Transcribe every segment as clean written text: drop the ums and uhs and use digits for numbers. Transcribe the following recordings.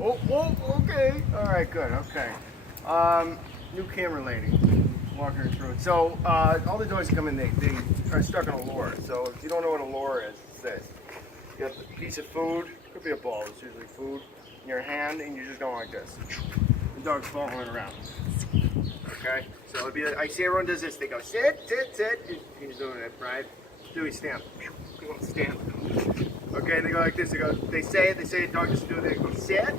Oh, okay. All right, good. Okay. New camera lady, walking her through it. So all the dogs that come in, they are stuck on a lure. So if you don't know what a lure is, it's this. You have a piece of food, could be a ball, it's usually food, in your hand, and you're just going like this. The dog's following around. Okay? So it'd be like, I see everyone does this. They go, sit, sit, sit. He's doing it, right? Do we stand? He won't stand. Okay, they go like this. They say it, the dog doesn't do it. They go, sit.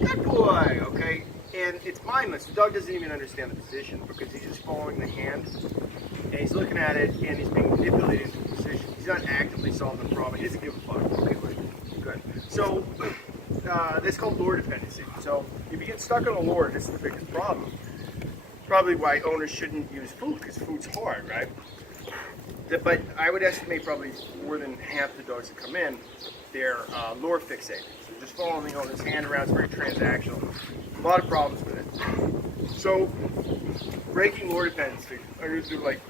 Good boy, okay? And it's mindless. The dog doesn't even understand the position because he's just following the hand and he's looking at it and he's being manipulated into a position. He's not actively solving the problem. He doesn't give a fuck. Okay, good. So this is called lure dependency. So if you get stuck on a lure, this is the biggest problem. Probably why owners shouldn't use food because food's hard, right? But I would estimate probably more than half the dogs that come in, they're lure fixated. So just following the owner's hand around, it's very transactional. A lot of problems with it. So breaking lure dependency, I'm going to do like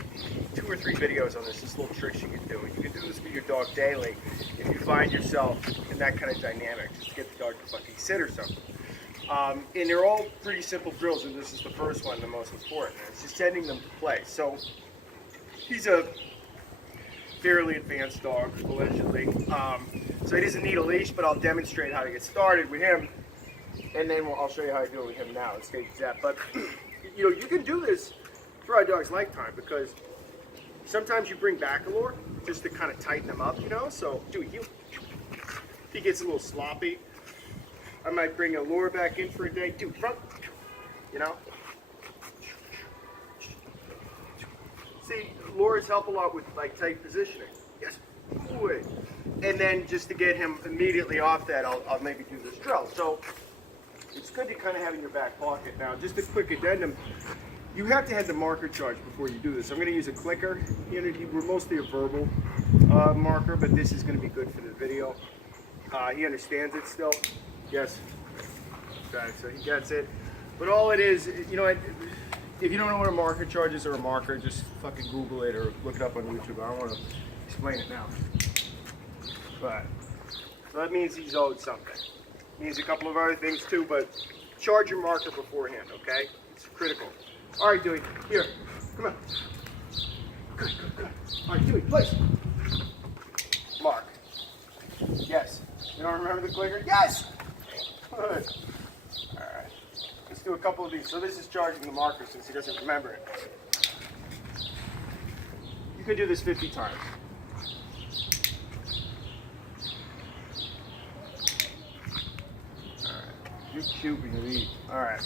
2 or 3 videos on this, just little tricks you can do. You can do this with your dog daily if you find yourself in that kind of dynamic, just to get the dog to fucking sit or something. And they're all pretty simple drills, and this is the first one, the most important. It's just sending them to play. So he's a fairly advanced dog, allegedly. So he doesn't need a leash, but I'll demonstrate how to get started with him, and then I'll show you how to do it with him now. Let's stage that. But you can do this throughout a dog's lifetime because sometimes you bring back a lure just to kind of tighten them up, So if he gets a little sloppy, I might bring a lure back in for a day. Front, See, lures help a lot with like tight positioning. Yes. Boy. And then just to get him immediately off that, I'll maybe do this drill. So it's good to kind of have in your back pocket. Now, just a quick addendum. You have to have the marker charge before you do this. I'm going to use a clicker. We're mostly a verbal marker, but this is going to be good for the video. He understands it still. Yes. Okay, so he gets it. But all it is, if you don't know what a marker charge is or a marker, just fucking Google it or look it up on YouTube. I don't want to explain it now. But, so that means he's owed something. It means a couple of other things too, but charge your marker beforehand, okay? It's critical. All right, Dewey, here, come on. Good. All right, Dewey, place. Mark. Yes. You don't remember the clicker? Yes! Good. All right. Let's do a couple of these. So this is charging the marker since he doesn't remember it. You could do this 50 times. All right. You cute when you eat. All right.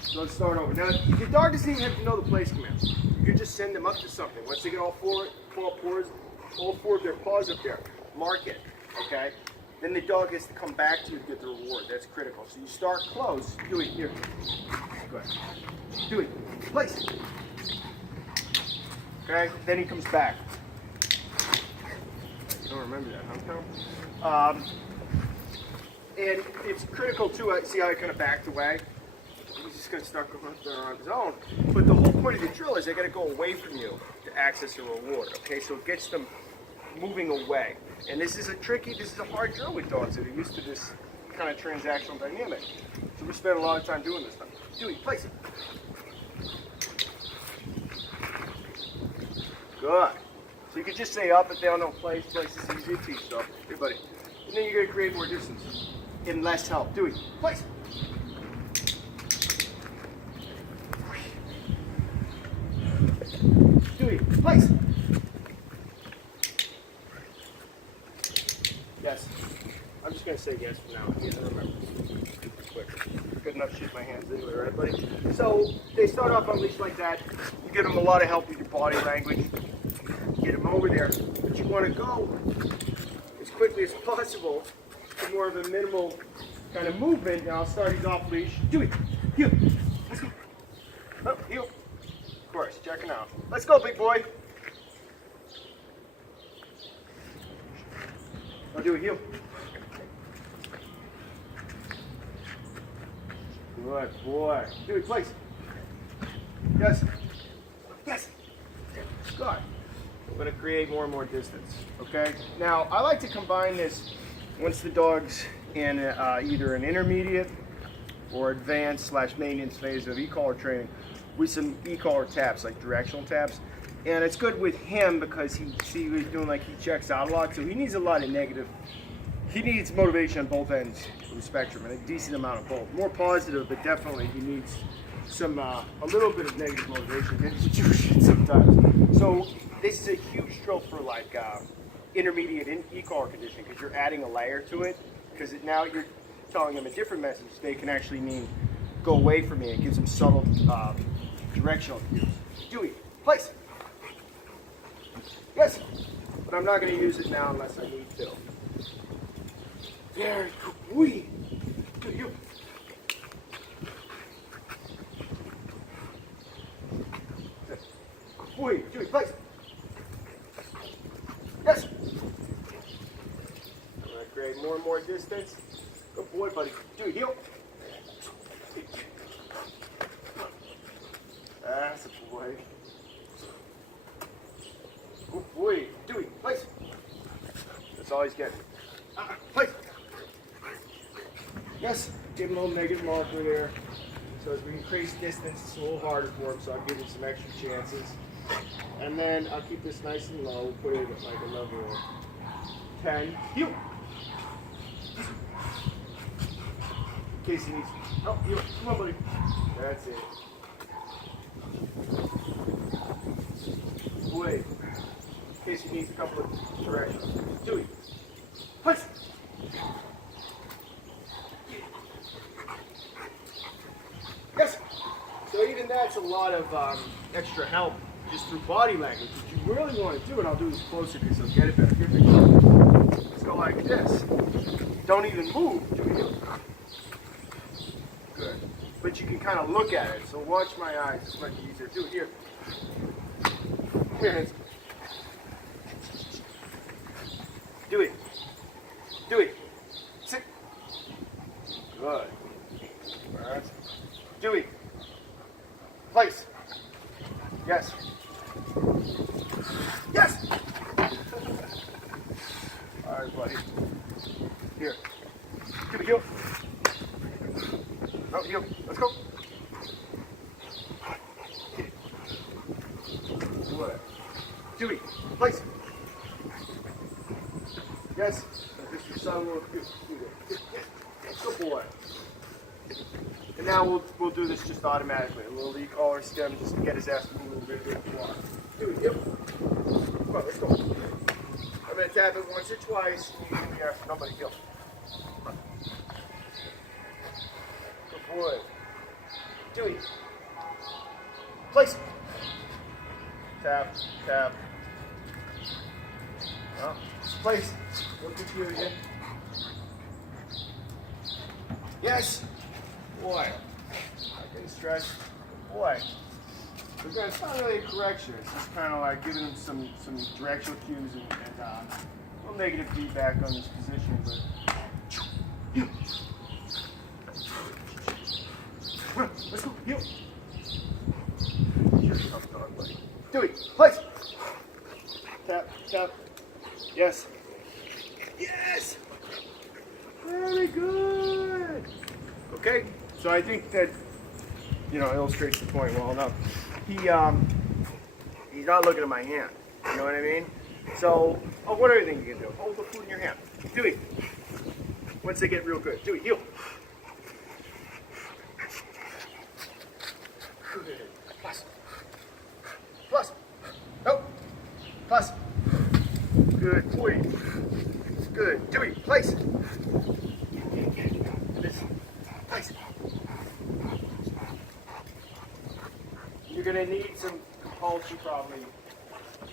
So let's start over. Now, your dog doesn't even have to know the place commands. You can just send them up to something. Once they get all four of their paws up there, mark it. Okay. Then the dog has to come back to you to get the reward. That's critical. So you start close. Dewey, here. Good. Dewey, place. Okay, then he comes back. You don't remember that, huh, Tom? And it's critical too. See how I kind of backed away? He's just going to start going there on his own. But the whole point of the drill is they got to go away from you to access a reward. Okay, so it gets them moving away. And this is a hard drill with dogs that are used to this kind of transactional dynamic. So we spend a lot of time doing this stuff. Dewey, place it. Good. So you can just say up and down, no place is easy to teach stuff. Hey, buddy. And then you're going to create more distance and less help. Dewey, place. Dewey, place. Yes. I'm just going to say yes for now. I remember. Quick. Good enough to shoot my hands anyway, right, buddy? So they start off on leash like that. You give them a lot of help with your body language. Get them over there. But you want to go as quickly as possible to more of a minimal kind of movement. Now I'll start these off leash. Dewey, heel. Let's go. Oh, heel. Of course, checking out. Let's go, big boy. I'll do a heel. Good boy. Do it, place. Yes. Yes. Good. We're going to create more and more distance. Okay. Now, I like to combine this once the dog's, in either an intermediate or advanced / maintenance phase of e-collar training with some e-collar taps, like directional taps. And it's good with him because he's doing, like, he checks out a lot, so he needs a lot of negative. He needs motivation on both ends of the spectrum, and a decent amount of both. More positive, but definitely he needs some a little bit of negative motivation and do shit sometimes. So this is a huge drill for like intermediate e-collar conditioning, because you're adding a layer to it, because now you're telling them a different message. They can actually mean go away from me. It gives them subtle directional cues. Dewey, place. Yes, but I'm not going to use it now unless I need to. Very good. Wee. Good. You. Wee. Dewey, place. Yes. I'm going to create more and more distance. Good boy, buddy. Dewey, heel. That's a boy. Good boy. Dewey, place. That's all he's getting. Place. Yes. Give him a little negative marker there. So as we increase distance, it's a little harder for him, so I'll give him some extra chances. And then I'll keep this nice and low, put it at like a level of 10. Heel. In case he needs. Oh, heel. Come on, buddy. That's it. Boy. In case he needs a couple of directions. Dewey. Place. Yes. So even that's a lot of extra help just through body language. What you really want to do, and I'll do this closer because you'll get it better. Here we go. Let's go like this. Don't even move. Good. But you can kind of look at it. So watch my eyes. It's much easier. Do it here. Here, hands. Do it. Do it. Sit. Good. Alright. Dewey. Place. Yes. Yes! Alright, buddy. Here. Dewey, heel. No, heel. Let's go. Good. Dewey. Place. Yes. This is your son will do. Good boy. And now we'll do this just automatically. A little e-collar stem just to get his ass moving a little bit if you want. Do it, yep. Come on, let's go. I'm going to tap it once or twice. Nobody kill. Good boy. Dewey. Place. Tap, tap. Oh, place. Look at you again. Yes. Boy. I can stretch. Boy. Again, it's not really a correction. It's just kind of like giving him some directional cues and a little negative feedback on this position. But come on, let's go. Heel. You're a tough dog, buddy. Dewey, place. Tap, tap. Yes. Yes. Very good. Okay. So I think that, illustrates the point well enough. He's not looking at my hand. You know what I mean? So, what other thing you can do? Hold the food in your hand. Dewey. Once they get real good. Dewey, heel. Good. Plus. Plus. Nope. Plus. Good. Boy. Good. Dewey, place. This. Place. You're going to need some compulsion probably.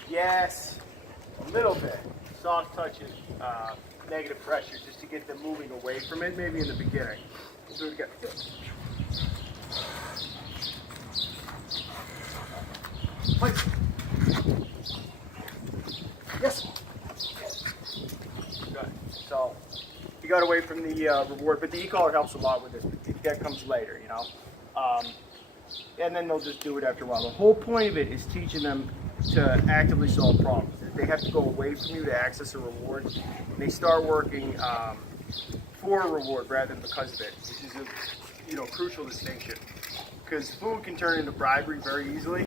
Yes, a little bit. Soft touches, negative pressure just to get them moving away from it, maybe in the beginning. Let's do it again. Place. Yes. Good. So you got away from the reward, but the e-collar helps a lot with this. That comes later, and then they'll just do it after a while. The whole point of it is teaching them to actively solve problems. They have to go away from you to access a reward. And they start working for a reward rather than because of it, which is a crucial distinction. Because food can turn into bribery very easily,